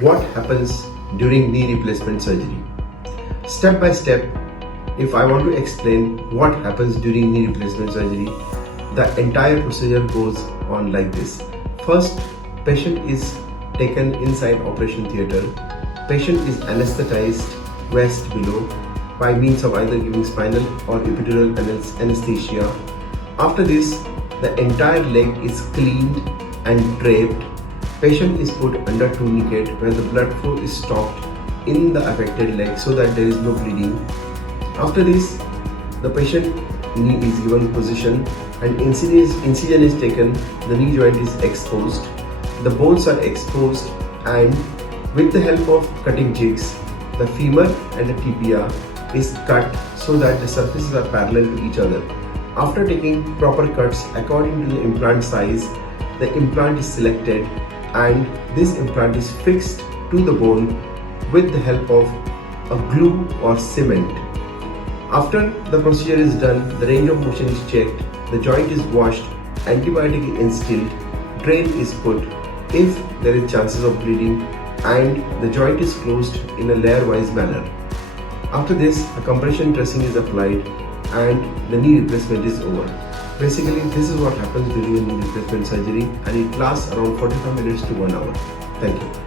what happens during knee replacement surgery. Step by step, if I want to explain what happens during knee replacement surgery, the entire procedure goes on like this. First, patient is taken inside operation theatre. Patient is anesthetized west below by means of either giving spinal or epidural anesthesia. After this, the entire leg is cleaned and draped. Patient is put under tourniquet where the blood flow is stopped in the affected leg so that there is no bleeding. After this, the patient knee is given position and incision is taken, the knee joint is exposed, the bones are exposed, and with the help of cutting jigs, the femur and the tibia is cut so that the surfaces are parallel to each other. After taking proper cuts according to the implant size, the implant is selected and this implant is fixed to the bone with the help of a glue or cement. After the procedure is done, the range of motion is checked, the joint is washed, antibiotic is instilled, drain is put if there is chances of bleeding, and the joint is closed in a layer-wise manner. After this, a compression dressing is applied and the knee replacement is over. Basically, this is what happens during a knee replacement surgery, and it lasts around 45 minutes to 1 hour. Thank you.